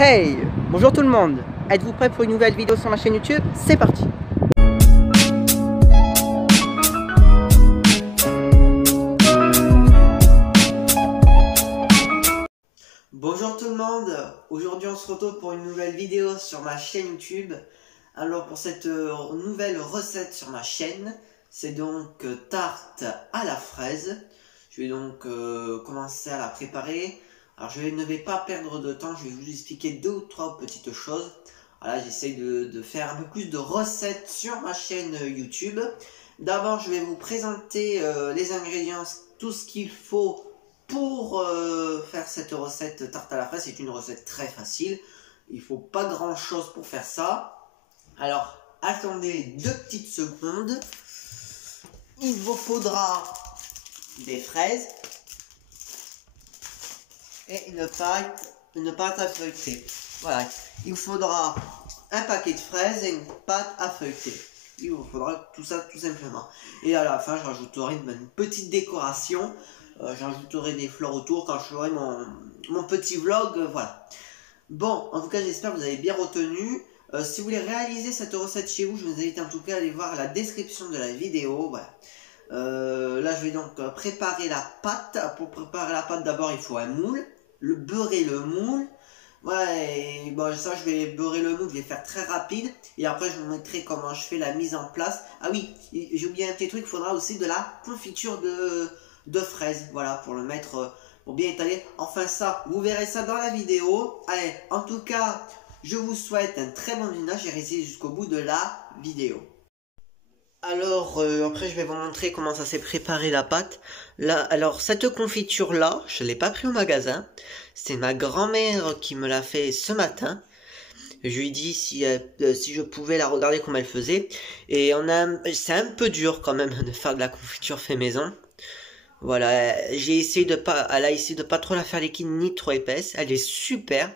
Hey! Bonjour tout le monde! Êtes-vous prêts pour une nouvelle vidéo sur ma chaîne YouTube? C'est parti! Bonjour tout le monde! Aujourd'hui on se retrouve pour une nouvelle vidéo sur ma chaîne YouTube. Alors pour cette nouvelle recette sur ma chaîne, c'est donc tarte à la fraise. Je vais donc commencer à la préparer. Alors je ne vais pas perdre de temps, je vais vous expliquer deux ou trois petites choses. Voilà, j'essaie de faire un peu plus de recettes sur ma chaîne YouTube. D'abord je vais vous présenter les ingrédients, tout ce qu'il faut pour faire cette recette tarte à la fraise. C'est une recette très facile, il ne faut pas grand chose pour faire ça. Alors attendez 2 petites secondes. Il vous faudra des fraises et une pâte à feuilleter. Voilà, il vous faudra un paquet de fraises et une pâte à feuilleter. Il vous faudra tout ça tout simplement. Et à la fin, je rajouterai une petite décoration. J'ajouterai des fleurs autour quand je ferai mon petit vlog. Voilà. Bon, en tout cas, j'espère que vous avez bien retenu. Si vous voulez réaliser cette recette chez vous, je vous invite en tout cas à aller voir la description de la vidéo. Voilà. Là, je vais donc préparer la pâte. Pour préparer la pâte, d'abord, il faut un moule. Beurrer le moule. Ouais, et bon, ça, je vais beurrer le moule, je vais faire très rapide. Et après, je vous montrerai comment je fais la mise en place. Ah oui, j'ai oublié un petit truc, il faudra aussi de la confiture de fraises. Voilà, pour le mettre, pour bien étaler. Enfin, ça, vous verrez ça dans la vidéo. Allez, en tout cas, je vous souhaite un très bon visionnage et restez jusqu'au bout de la vidéo. Alors, après, je vais vous montrer comment ça s'est préparé la pâte. Là, alors, cette confiture-là, je ne l'ai pas pris au magasin. C'est ma grand-mère qui me l'a fait ce matin. Je lui ai dit si je pouvais la regarder comme elle faisait. Et c'est un peu dur quand même de faire de la confiture fait maison. Voilà, elle a essayé de pas trop la faire liquide ni trop épaisse. Elle est super.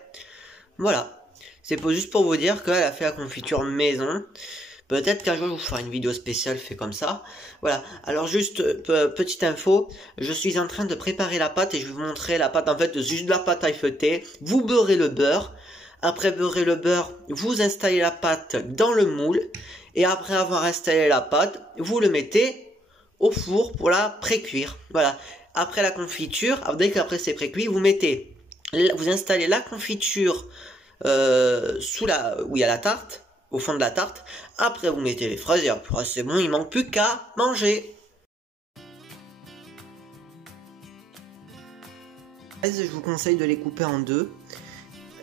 Voilà, c'est juste pour vous dire qu'elle a fait la confiture maison. Peut-être qu'un jour je vous ferai une vidéo spéciale fait comme ça. Voilà, alors juste petite info, je suis en train de préparer la pâte et je vais vous montrer la pâte. En fait, juste de la pâte à feuilleter. Vous beurrez le beurre. Après beurrer le beurre, vous installez la pâte dans le moule. Et après avoir installé la pâte, vous le mettez au four pour la pré-cuire. Voilà, après la confiture, dès qu'après c'est pré-cuit, vous installez la confiture où il y a la tarte. Au fond de la tarte, après vous mettez les fraises et après c'est bon, il manque plus qu'à manger. Je vous conseille de les couper en deux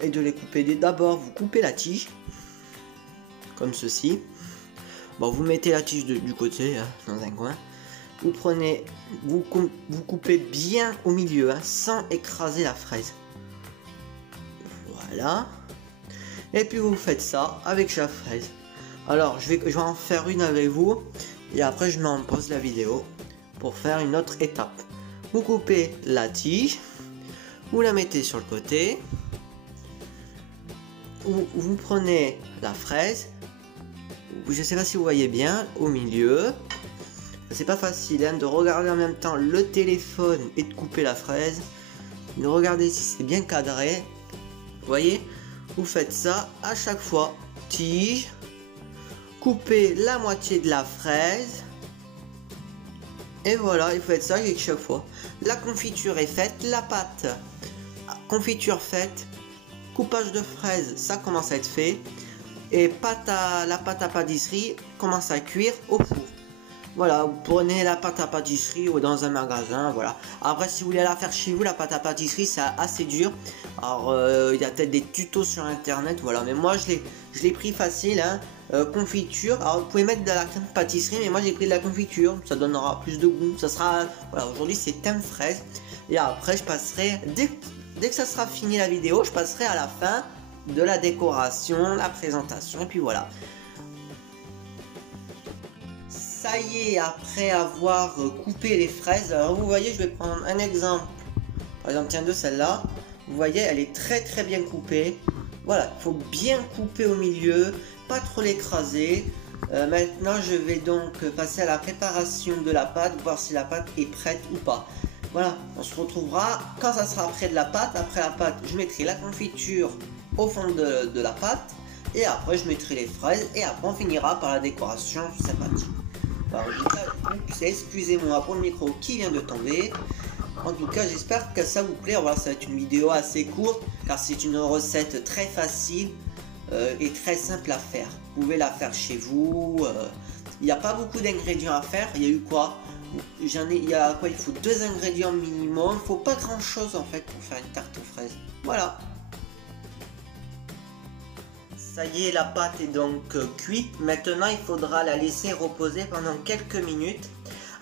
et de les couper d'abord. Vous coupez la tige comme ceci. Bon, vous mettez la tige du côté hein, dans un coin. Vous prenez, vous coupez bien au milieu hein, sans écraser la fraise. Voilà. Et puis vous faites ça avec chaque fraise. Alors je vais en faire une avec vous. Et après je mets en pause la vidéo pour faire une autre étape. Vous coupez la tige. Vous la mettez sur le côté. Vous prenez la fraise. Je ne sais pas si vous voyez bien. Au milieu. C'est pas facile hein, de regarder en même temps le téléphone et de couper la fraise. De regarder si c'est bien cadré. Vous voyez? Vous faites ça à chaque fois. Tige. Coupez la moitié de la fraise. Et voilà, vous faites ça avec chaque fois. La confiture est faite. La pâte. Confiture faite. Coupage de fraises, ça commence à être fait. Et la pâte à pâtisserie commence à cuire au four. Voilà, vous prenez la pâte à pâtisserie ou dans un magasin, voilà. Après, si vous voulez la faire chez vous, la pâte à pâtisserie, c'est assez dur. Alors, il y a peut-être des tutos sur internet, voilà. Mais moi, je l'ai pris facile, hein. Confiture. Alors, vous pouvez mettre de la crème pâtisserie, mais moi, j'ai pris de la confiture. Ça donnera plus de goût. Ça sera, voilà, aujourd'hui, c'est thème fraise. Et après, je passerai, dès que ça sera fini la vidéo, je passerai à la fin de la décoration, la présentation, et puis voilà. Ça y est, après avoir coupé les fraises, alors vous voyez, je vais prendre un exemple. Par exemple, tiens, de celle-là. Vous voyez, elle est très très bien coupée. Voilà, il faut bien couper au milieu, pas trop l'écraser. Maintenant, je vais donc passer à la préparation de la pâte, voir si la pâte est prête ou pas. Voilà, on se retrouvera quand ça sera près de la pâte. Après la pâte, je mettrai la confiture au fond de la pâte. Et après je mettrai les fraises et après on finira par la décoration sympathique. Alors, excusez-moi pour le micro qui vient de tomber. En tout cas j'espère que ça vous plaît. Voilà, ça va être une vidéo assez courte car c'est une recette très facile et très simple à faire. Vous pouvez la faire chez vous. Il n'y a pas beaucoup d'ingrédients à faire. Il y a eu quoi? Il faut 2 ingrédients minimum. Il faut pas grand chose en fait pour faire une tarte aux fraises. Voilà. Ça y est, la pâte est donc cuite. Maintenant, il faudra la laisser reposer pendant quelques minutes.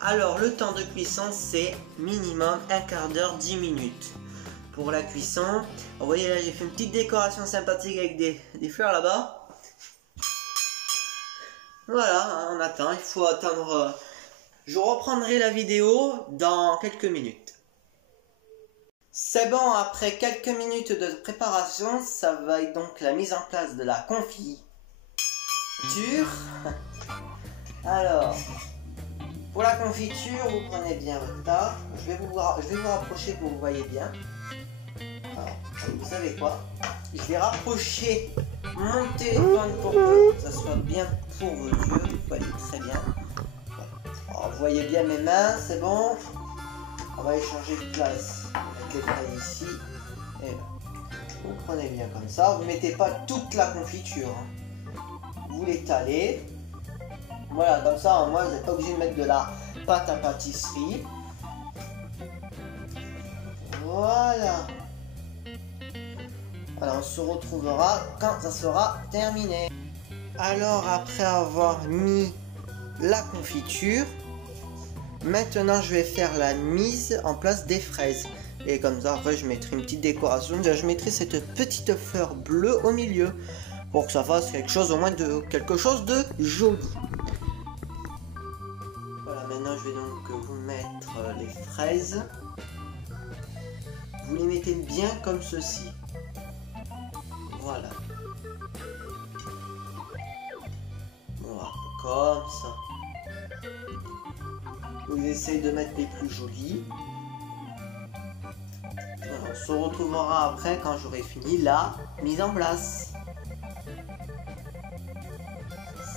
Alors, le temps de cuisson, c'est minimum un quart d'heure, 10 minutes. Pour la cuisson, vous voyez là, j'ai fait une petite décoration sympathique avec des fleurs là-bas. Voilà, on attend. Il faut attendre. Je reprendrai la vidéo dans quelques minutes. C'est bon, après quelques minutes de préparation, ça va être donc la mise en place de la confiture. Alors, pour la confiture, vous prenez bien votre tarte. Je vais vous rapprocher pour que vous voyez bien. Alors, vous savez quoi? Je vais rapprocher mon téléphone pour que ça soit bien pour vos yeux. Vous voyez très bien. Alors, vous voyez bien mes mains, c'est bon. On va échanger de place. Les feuilles ici et là. Vous prenez bien comme ça, vous mettez pas toute la confiture, hein. Vous l'étalez, voilà, comme ça au moins vous n'êtes pas obligé de mettre de la pâte à pâtisserie. Voilà, on se retrouvera quand ça sera terminé. Alors après avoir mis la confiture, maintenant je vais faire la mise en place des fraises. Et comme ça, après, je mettrai une petite décoration. Déjà, je mettrai cette petite fleur bleue au milieu pour que ça fasse quelque chose, au moins quelque chose de joli. Voilà, maintenant, je vais donc vous mettre les fraises. Vous les mettez bien comme ceci. Voilà. Voilà, comme ça. Vous essayez de mettre les plus jolis. On se retrouvera après quand j'aurai fini la mise en place.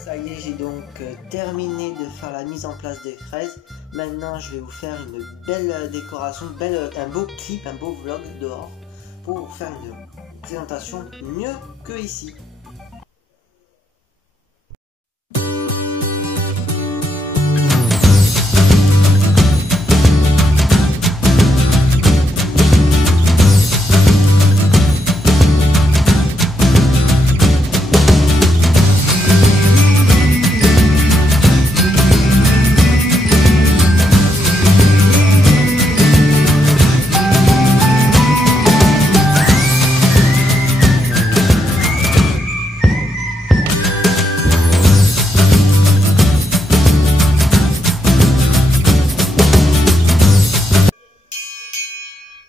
Ça y est, j'ai donc terminé de faire la mise en place des fraises. Maintenant, je vais vous faire une belle décoration, un beau clip, un beau vlog dehors pour vous faire une présentation mieux que ici.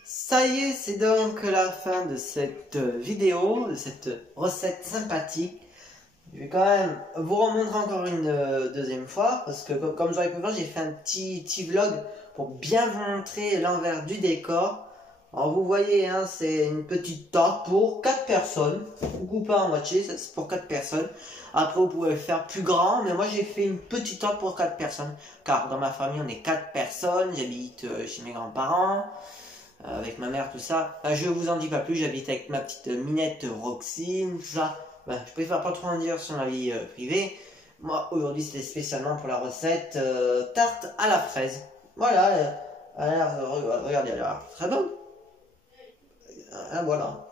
Ça y est, c'est donc la fin de cette vidéo, de cette recette sympathique. Je vais quand même vous remontrer encore une deuxième fois, parce que comme vous aurez pu voir, j'ai fait un petit vlog pour bien vous montrer l'envers du décor. Alors vous voyez, hein, c'est une petite tarte pour 4 personnes. Vous coupez en moitié, c'est pour 4 personnes. Après vous pouvez le faire plus grand, mais moi j'ai fait une petite tarte pour 4 personnes. Car dans ma famille on est 4 personnes, j'habite chez mes grands-parents. Avec ma mère, tout ça. Je vous en dis pas plus, j'habite avec ma petite minette Roxine, tout ça. Je préfère pas trop en dire sur ma vie privée. Moi, aujourd'hui, c'était spécialement pour la recette tarte à la fraise. Voilà, regardez, elle a l'air très bonne. Voilà.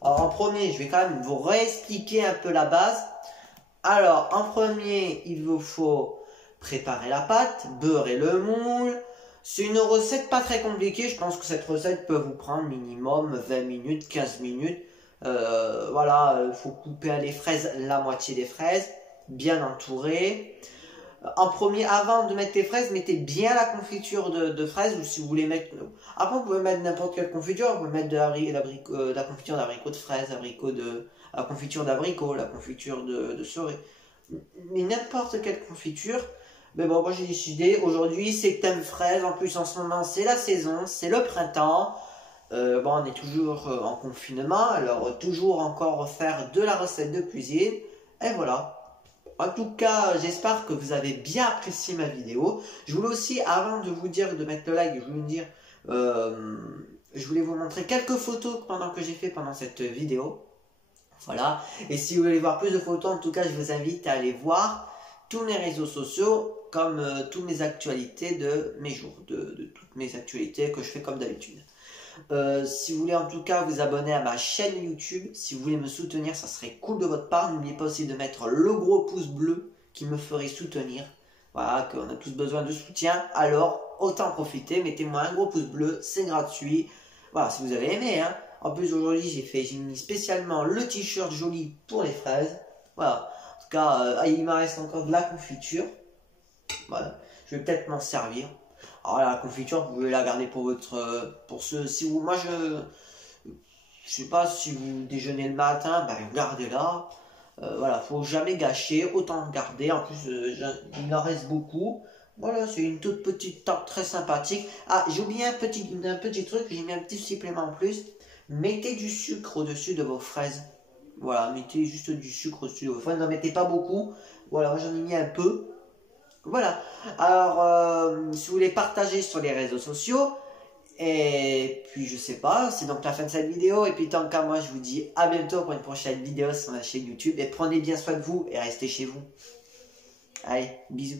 Alors, en premier, je vais quand même vous réexpliquer un peu la base. Alors, en premier, il vous faut préparer la pâte, beurrer le moule. C'est une recette pas très compliquée, je pense que cette recette peut vous prendre minimum 20 minutes, 15 minutes. Voilà, il faut couper les fraises, la moitié des fraises, bien entourées. En premier, avant de mettre les fraises, mettez bien la confiture de fraises, ou si vous voulez mettre... Après, vous pouvez mettre n'importe quelle confiture, vous pouvez mettre de la confiture d'abricot de fraises, la confiture d'abricot, la confiture de cerise. Mais n'importe quelle confiture. Mais bon, moi j'ai décidé, aujourd'hui c'est thème fraise, en plus en ce moment c'est la saison, c'est le printemps. Bon, on est toujours en confinement, alors toujours encore faire de la recette de cuisine. Et voilà. En tout cas, j'espère que vous avez bien apprécié ma vidéo. Je voulais aussi, avant de vous dire de mettre le like, je voulais vous montrer quelques photos pendant que j'ai fait pendant cette vidéo. Voilà. Et si vous voulez voir plus de photos, en tout cas, je vous invite à aller voir tous mes réseaux sociaux, comme toutes mes actualités de mes jours, de toutes mes actualités que je fais comme d'habitude. Si vous voulez en tout cas vous abonner à ma chaîne YouTube, si vous voulez me soutenir, ça serait cool de votre part. N'oubliez pas aussi de mettre le gros pouce bleu qui me ferait soutenir. Voilà, qu'on a tous besoin de soutien, alors autant profiter. Mettez-moi un gros pouce bleu, c'est gratuit. Voilà, si vous avez aimé, hein. En plus aujourd'hui j'ai mis spécialement le t-shirt joli pour les fraises. Voilà, en tout cas il me reste encore de la confiture. Voilà, je vais peut-être m'en servir. Alors la confiture, vous pouvez la garder pour pour ceux, si vous, moi je sais pas si vous déjeunez le matin, ben gardez-la. Voilà, faut jamais gâcher, autant garder. En plus, il en reste beaucoup. Voilà, c'est une toute petite tarte très sympathique. Ah, j'ai oublié un petit truc, j'ai mis un petit supplément en plus. Mettez du sucre au-dessus de vos fraises. Voilà, mettez juste du sucre au-dessus de vos fraises. N'en mettez pas beaucoup. Voilà, moi j'en ai mis un peu. Voilà, alors si vous voulez partager sur les réseaux sociaux, et puis je sais pas, c'est donc la fin de cette vidéo, et puis tant qu'à moi je vous dis à bientôt pour une prochaine vidéo sur ma chaîne YouTube, et prenez bien soin de vous et restez chez vous. Allez, bisous.